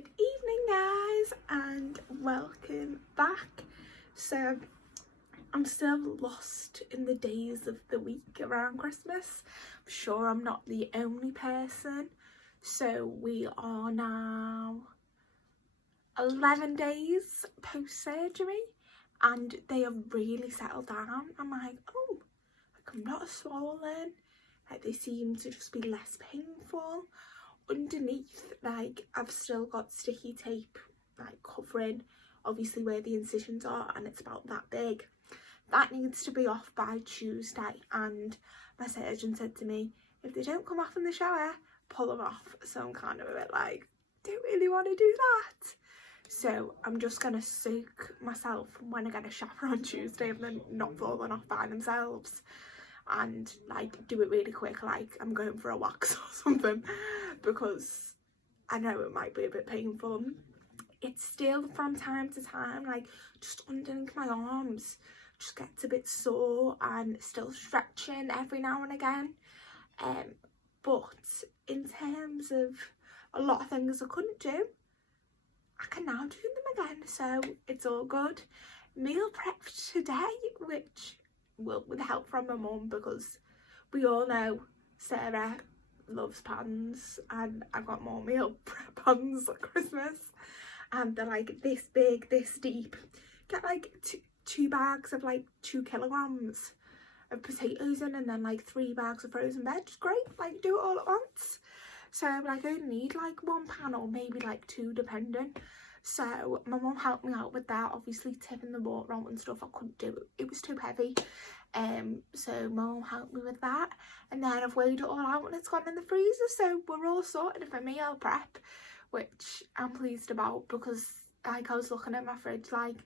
Good evening, guys, and welcome back. So I'm still lost in the days of the week around Christmas. I'm sure I'm not the only person. So we are now 11 days post-surgery and they have really settled down. I'm like, oh, like I'm not as swollen. Like they seem to just be less painful. Underneath, like I've still got sticky tape like covering obviously where the incisions are, and it's about that big. That needs to be off by Tuesday, and my surgeon said to me, if they don't come off in the shower, pull them off. So I'm kind of a bit like, don't really want to do that. So I'm just gonna soak myself when I get a shower on Tuesday and then not falling off by themselves, and like do it really quick, like I'm going for a wax or something, because I know it might be a bit painful. It's still from time to time, like just underneath my arms just gets a bit sore, and still stretching every now and again. But in terms of a lot of things I couldn't do, I can now do them again, so it's all good. Meal prepped today, which with help from my mum, because we all know Sarah loves pans, and I got more meal prep pans at Christmas, and they're like this big, this deep. Get like two bags of like 2 kilograms of potatoes in, and then like 3 bags of frozen veg. Great, like do it all at once. So like I only need like 1 pan or maybe like 2 depending. So my mum helped me out with that, obviously tipping the water out and stuff. I couldn't do it, it was too heavy. So mum helped me with that, and then I've weighed it all out and it's gone in the freezer, so we're all sorted for meal prep, which I'm pleased about, because like I was looking at my fridge like,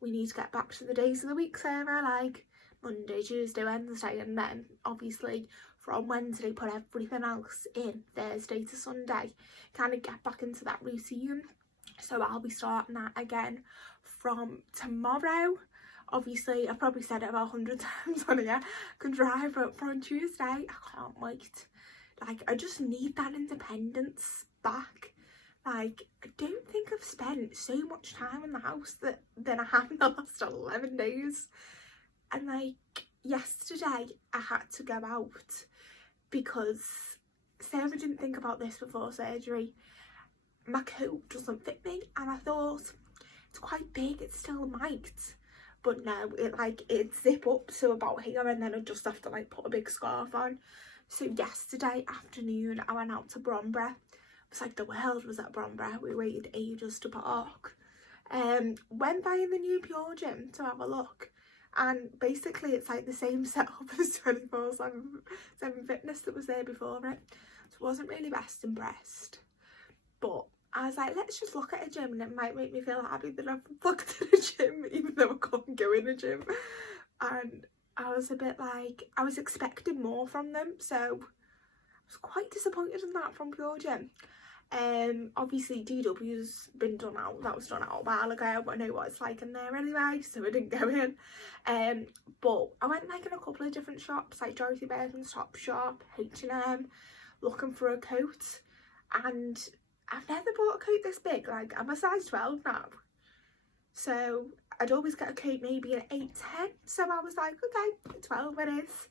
we need to get back to the days of the week, Sarah, like Monday, Tuesday, Wednesday, and then obviously from Wednesday put everything else in Thursday to Sunday, kind of get back into that routine. So I'll be starting that again from tomorrow. Obviously, I've probably said it about 100 times on here, I can drive up from Tuesday. I can't wait. Like, I just need that independence back. Like, I don't think I've spent so much time in the house than I have in the last 11 days. And like, yesterday I had to go out because Sarah didn't think about this before surgery. My coat doesn't fit me, and I thought it's quite big, it's still mic'd, but no, it zip up to about here, and then I just have to like put a big scarf on. So yesterday afternoon I went out to Bromborough. It was like the world was at Bromborough. We waited ages to park. Went by in the new Pure Gym to have a look, and basically it's like the same setup as 24/7 Fitness that was there before it, so I wasn't really best impressed. But I was like, let's just look at a gym, and it might make me feel happy that I've looked at a gym, even though I can't go in a gym. And I was a bit like, I was expecting more from them, so I was quite disappointed in that from Pure Gym. Obviously DW's been done out, that was done out a while ago, but I know what it's like in there anyway, so I didn't go in. But I went like in a couple of different shops, like Dorothy Birken's Topshop, H&M, looking for a coat, and I've never bought a coat this big. Like, I'm a size 12 now, so I'd always get a coat maybe an 8-10, so I was like, okay, 12 it is.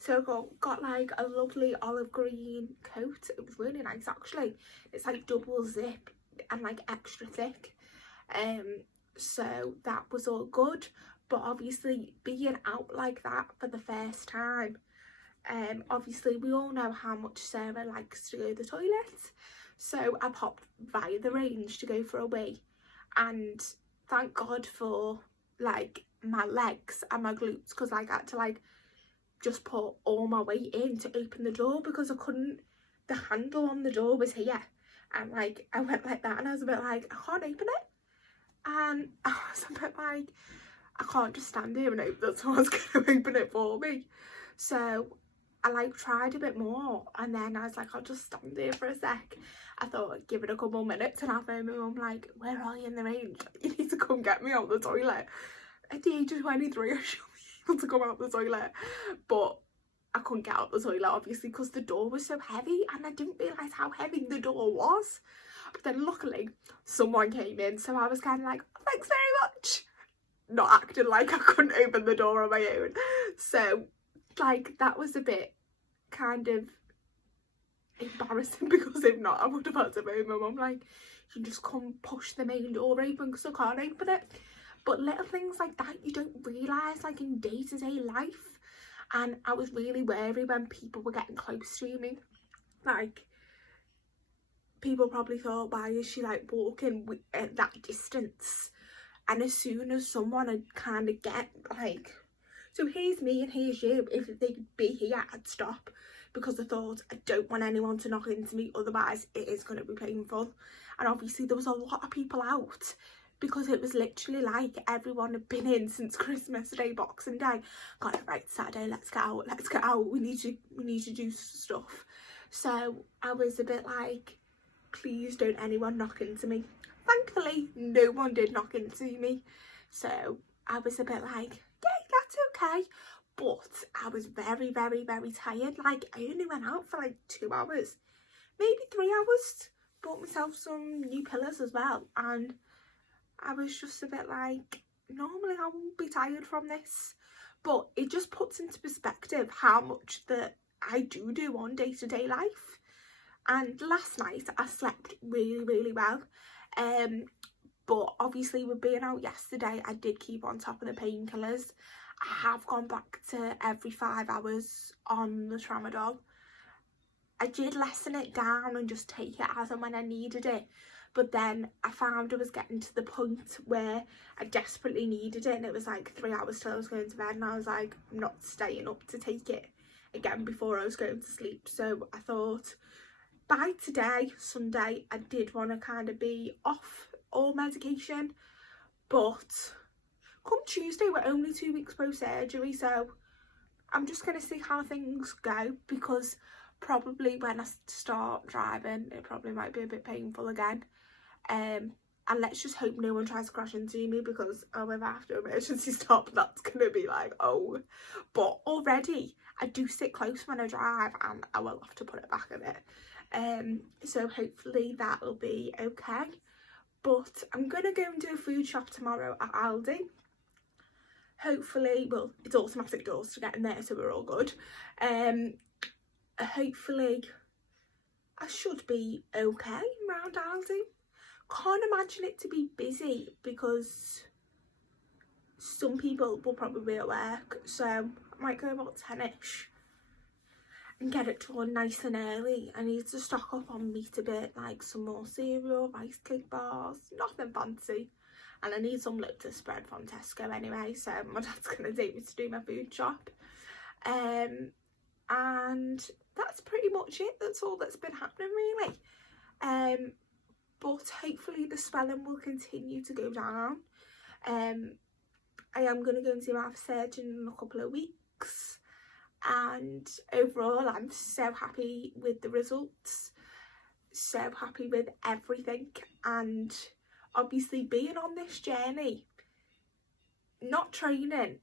So I got like a lovely olive green coat. It was really nice actually. It's like double zip and like extra thick. So that was all good. But obviously being out like that for the first time, obviously we all know how much Sarah likes to go to the toilet. So I popped via the range to go for a wee, and thank God for like my legs and my glutes, because like I had to like just put all my weight in to open the door, because I couldn't, the handle on the door was here, and like I went like that, and I was a bit like, I can't open it, and I was a bit like, I can't just stand here and hope that someone's gonna open it for me. So I like tried a bit more, and then I was like, I'll just stand here for a sec. I thought I'd give it a couple minutes, and I'll phone my mum like, where are you in the range? You need to come get me out the toilet. At the age of 23 I should be able to come out the toilet, but I couldn't get out the toilet obviously because the door was so heavy, and I didn't realise how heavy the door was. But then luckily someone came in, so I was kind of like, thanks very much, not acting like I couldn't open the door on my own. So like that was a bit kind of embarrassing, because if not I would have had to phone my mum like, you just come push the main door open because I can't open it. But little things like that you don't realise, like in day-to-day life. And I was really wary when people were getting close to me. Like, people probably thought, why is she like walking at that distance? And as soon as someone had kind of get like, so here's me and here's you, if they'd be here I'd stop, because I thought I don't want anyone to knock into me, otherwise it is going to be painful. And obviously there was a lot of people out, because it was literally like everyone had been in since Christmas Day, Boxing Day. Got it right, Saturday, let's get out, we need to do stuff. So I was a bit like, please don't anyone knock into me. Thankfully no one did knock into me, so I was a bit like, yay, that's okay. But I was very tired. Like, I only went out for like 2 hours, maybe 3 hours. Bought myself some new pillows as well, and I was just a bit like, normally I won't be tired from this. But it just puts into perspective how much that I do on day-to-day life. And last night I slept really well. But obviously with being out yesterday, I did keep on top of the painkillers. I have gone back to every 5 hours on the tramadol. I did lessen it down and just take it as and when I needed it. But then I found I was getting to the point where I desperately needed it, and it was like 3 hours till I was going to bed, and I was like, I'm not staying up to take it again before I was going to sleep. So I thought by today, Sunday, I did want to kind of be off all medication. But come Tuesday, we're only 2 weeks post surgery, so I'm just going to see how things go, because probably when I start driving it probably might be a bit painful again. And let's just hope no one tries to crash into me, because if I have to emergency stop, that's going to be like, oh. But already I do sit close when I drive, and I will have to put it back a bit. So hopefully that'll be okay. But I'm going to go and do a food shop tomorrow at Aldi. Hopefully, well, it's automatic doors to get in there, so we're all good. Hopefully I should be okay around Aldi. Can't imagine it to be busy, because some people will probably be at work, so I might go about 10ish and get it done nice and early. I need to stock up on meat a bit, like some more cereal, rice cake bars, nothing fancy. And I need some Lotus spread from Tesco anyway, so my dad's going to take me to do my food shop. And that's pretty much it. That's all that's been happening really. But hopefully the swelling will continue to go down. I am going to go and see my surgeon in a couple of weeks. And overall I'm so happy with the results. So happy with everything. And obviously being on this journey, not training,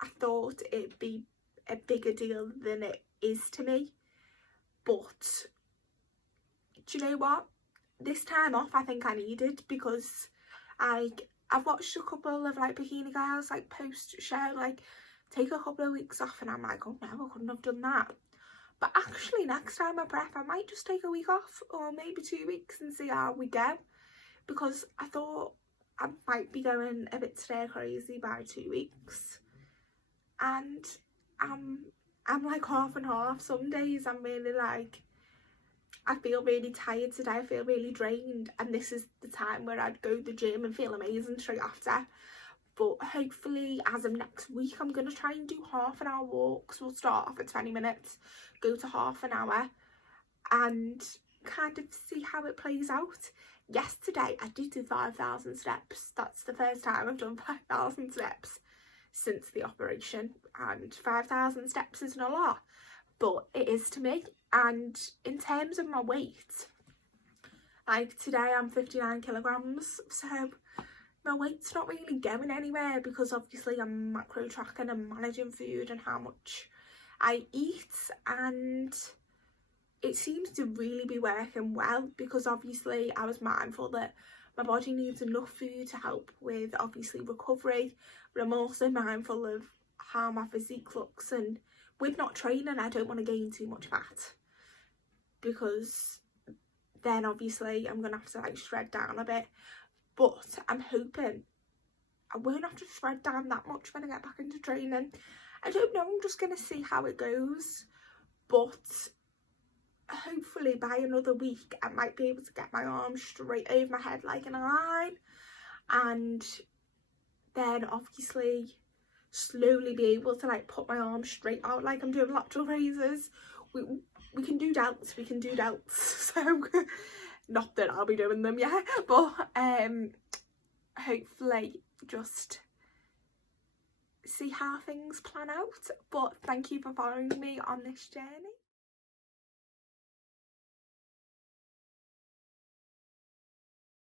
I thought it'd be a bigger deal than it is to me. But do you know what? This time off I think I needed, because I've watched a couple of like bikini girls like post show like take a couple of weeks off, and I'm like, oh no, I couldn't have done that. But actually next time I prep I might just take a week off, or maybe 2 weeks, and see how we go, because I thought I might be going a bit stir crazy by 2 weeks. And I'm like half and half. Some days I'm really like, I feel really tired today, I feel really drained, and this is the time where I'd go to the gym and feel amazing straight after. But hopefully as of next week I'm going to try and do half an hour walks. We'll start off at 20 minutes, go to half an hour, and kind of see how it plays out. Yesterday I did do 5,000 steps. That's the first time I've done 5,000 steps since the operation, and 5,000 steps isn't a lot, but it is to me. And in terms of my weight, like today I'm 59 kilograms, so my weight's not really going anywhere, because obviously I'm macro tracking and managing food and how much I eat. And it seems to really be working well, because obviously I was mindful that my body needs enough food to help with obviously recovery, but I'm also mindful of how my physique looks, and with not training I don't want to gain too much fat, because then obviously I'm gonna have to like shred down a bit. But I'm hoping I won't have to shred down that much when I get back into training. I don't know, I'm just gonna see how it goes, but hopefully by another week I might be able to get my arms straight over my head like in a line, and then obviously slowly be able to like put my arms straight out like I'm doing lateral raises. We can do delts, so not that I'll be doing them yet, but hopefully just see how things plan out. But thank you for following me on this journey.